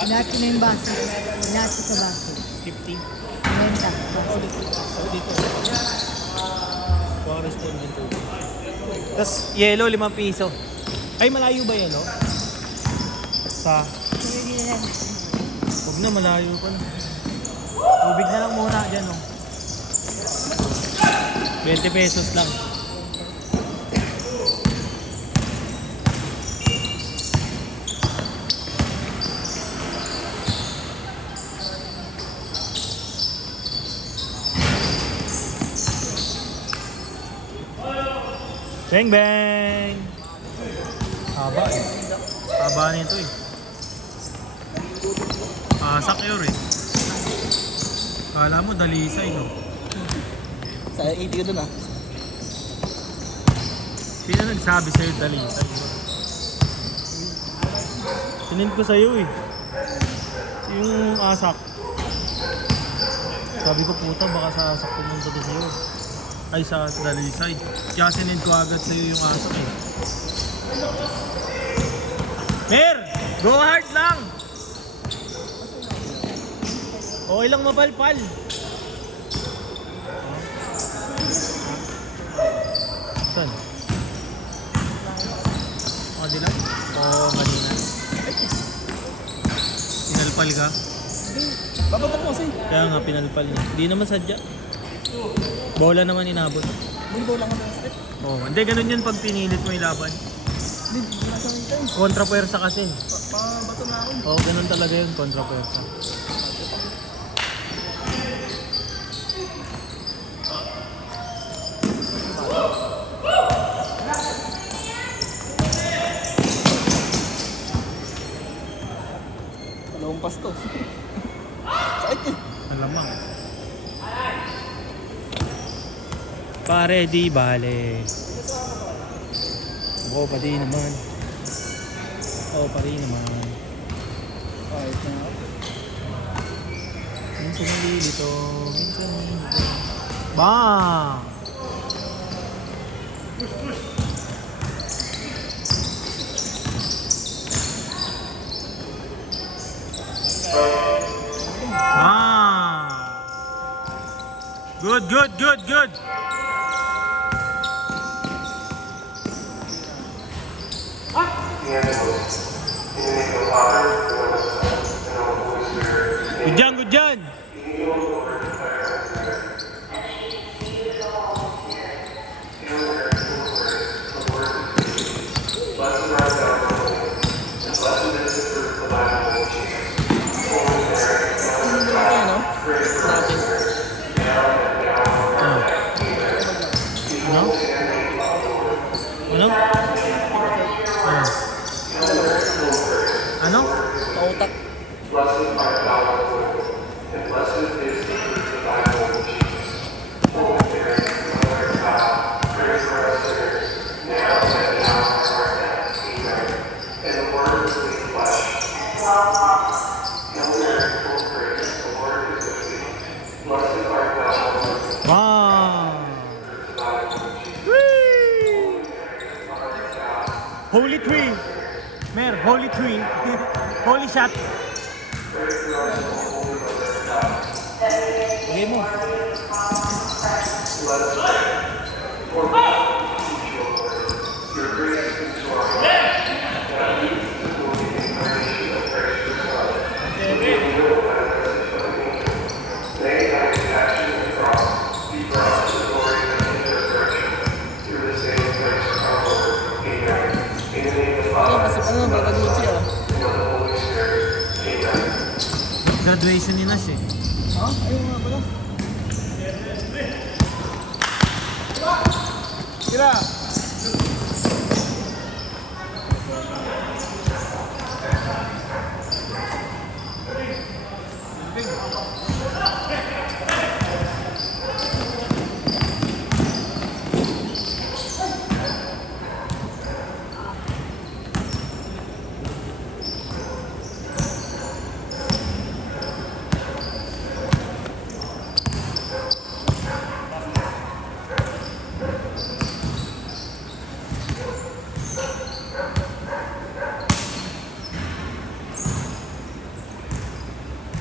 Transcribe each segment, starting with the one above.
Lahat na yung baso. Lahat sa baso. 50. Renta. So, dito. Correspondent to. Tapos, yellow, 5 piso. Ay, malayo ba yellow? Sa... Huwag na, malayo pa na. Tubig na lang muna dyan, oh. 20 pesos lang. Bang bang! Haba eh. Haba nito eh. Sakyor eh. Kala mo dalisay no? Sa 80 ko dun ah. Sino nagsabi sa'yo dalisay? Sinend ko sa'yo eh. Yung asak. Sabi ko puta baka sa asak pumunta to sa'yo. Ay sa dalisay. Kaya sinend ko agad sa'yo yung asak eh. Mer! Go hard lang! Okay lang mapalpal. Saan? O, di lang? O, kanina. Pinalpal ka? Babagat mo kasi. Kaya nga pinalpal niya. Hindi naman sadya. Bola naman inabot. Bulibaw lang kami. Oo, hindi ganun yun pag pinilit mo yung laban. Hindi, nasa ito eh. Kontra puwersa kasi. Bato na ako. Oo, ganun talaga yun, kontra puwersa. Lumpas to. Sakit eh. Alamang. Pare di bale. Oo, pati naman. Oo, pati naman. Ayos na ako. Minsan nililito, minsan nililito. Bang! Good, good, good, good. Good dyan, good dyan. Ano? Natin. Ano? Ano? Ano? Pautak. Wow! Whee! Holy tree! Mer, holy tree! Holy shot! Okay mo. Ano kasi ano? Magagawin siya. Graduation ni Nash eh. Ha? Ayun nga pala. Tira!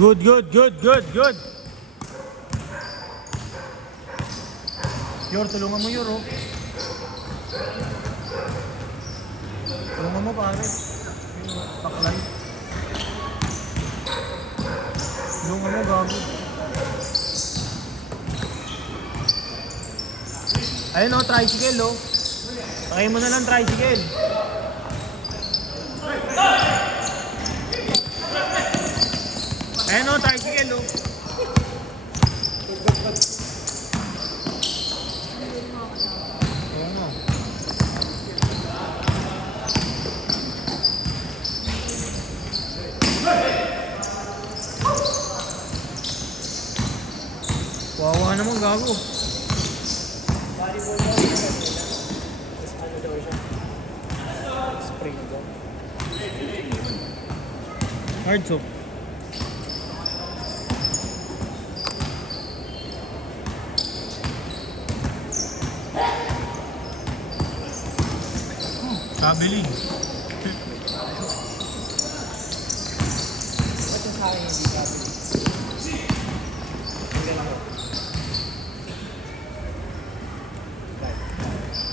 Good, good, good, good, good. Yor, tulungan mo Yor, oh. Tulungan mo pare. Taklan. Tulungan mo gago. Ayun oh, tricycle oh. Pakay mo na lang tricycle. Ayun oh, tricycle oh. Ayun oh. Wawa naman gago. Hard soap. Traveling.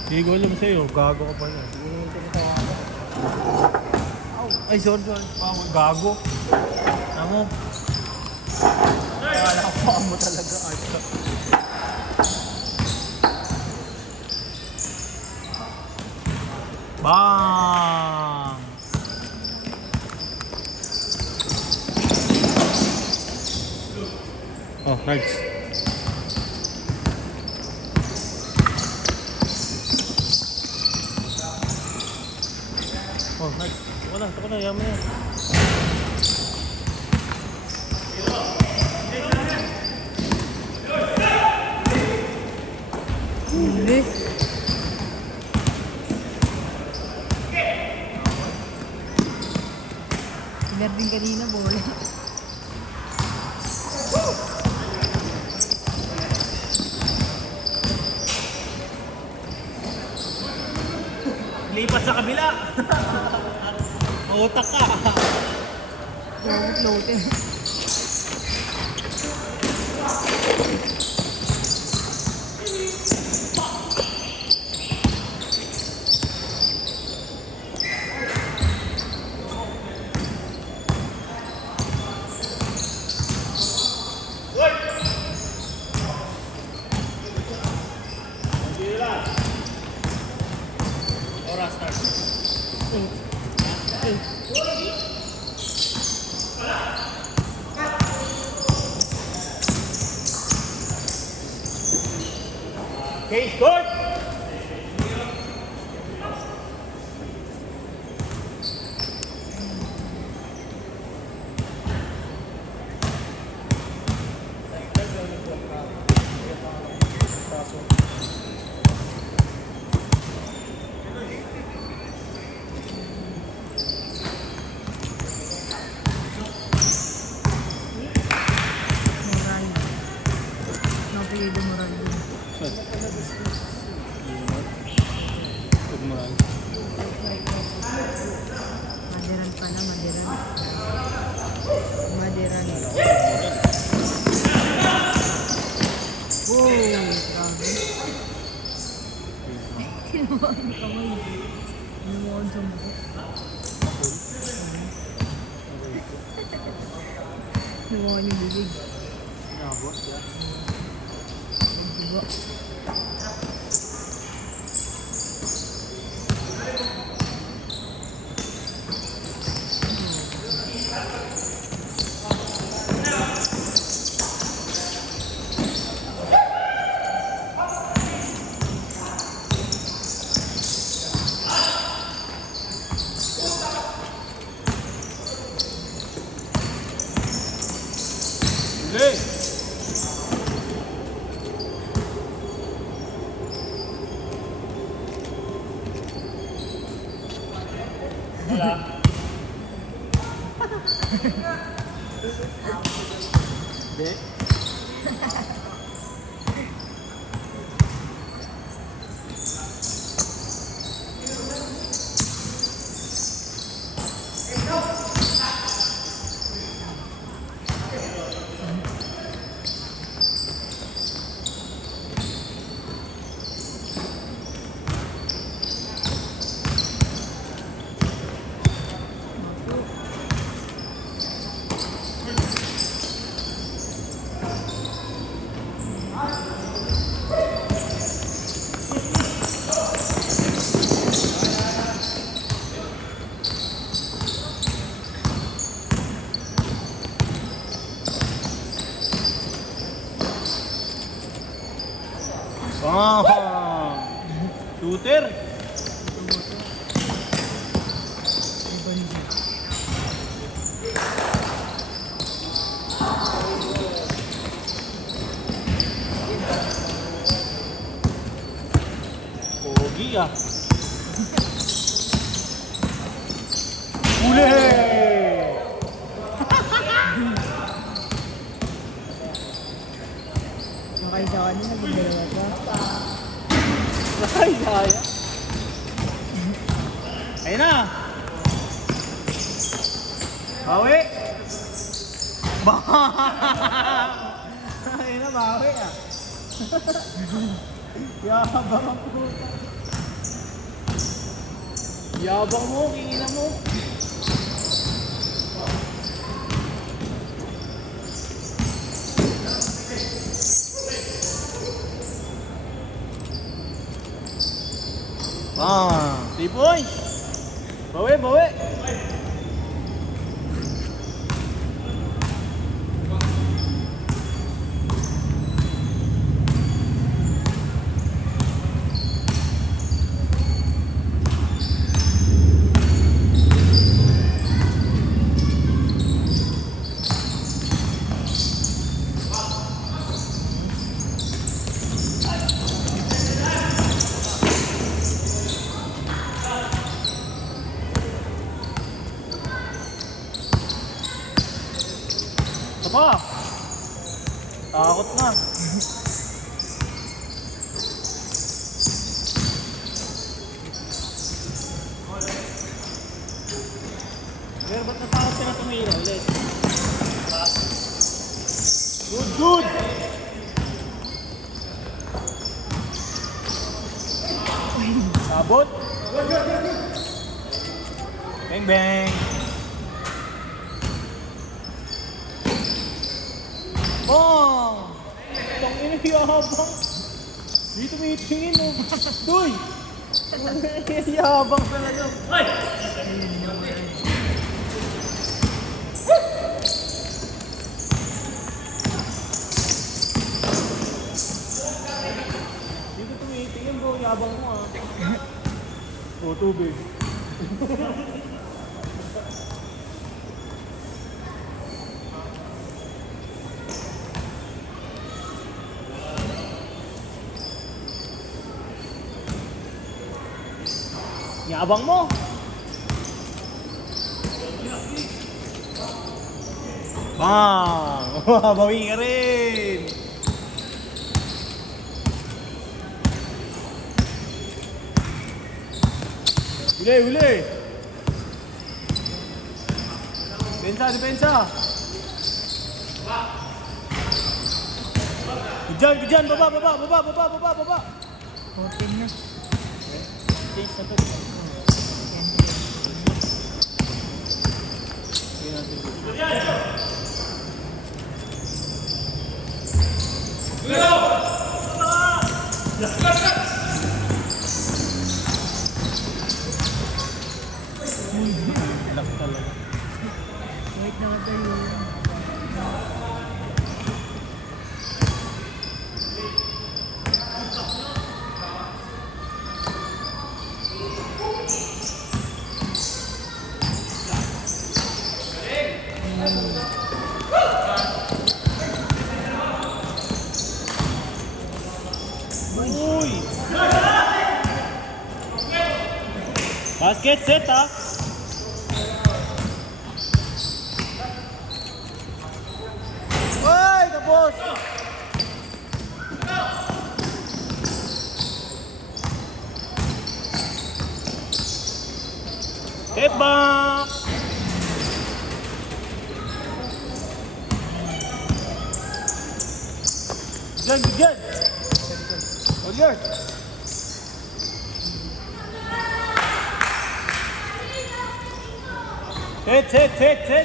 Hindi ko alam sa'yo, gago ka pala. Ay, sorry. Gago. Ano? Akala mo talaga, Art. Bang! Oh, nice. Oh, nice. Tuko na, yaman yan. Hindi. Pilar din kanina, bola. Lipat sa kabila. Utak ka. Float eh. Oras start. Okay, good. Moral. No apelido moral din. Maderan pala, maderan. Maderan. Wow, grabe. Kinuha ang kamay. Kinuha ang sa mukha. Kinuha yung bibig. Diba? Hey! Bang! Shooter! Iba hindi. Pogi ah. Huli! Makaisa ka nila, gumalawa pa. Ay, kaya. Ayun na. Bawi. Ayun na, bawi ah. Yabang ang puta. Yabang mo, kingina mo. Ah, 3 points. Bawi, bawi. Ito pa. Takot na. Pero ba't natakot ka na tumira ulit? Good, good! Sabot! Bang, bang! Bang! Tangina yabang! Dito may tingin mo! Duy! Yabang talaga! Dito tumitingin bro, yabang mo ah! O, tubig! Yabang mo! Bang! Bawi ka rin! Huli, huli! Depensa, depensa! Good dyan! Baba, baba, baba, baba, baba, baba! Hotel na. Stage na to. Lak talaga. Wait na ka tayo. Uy! Basket set ah! Uy! Tapos! Step back! Diyan, diyan! All yours! Hit, hit, hit, hit!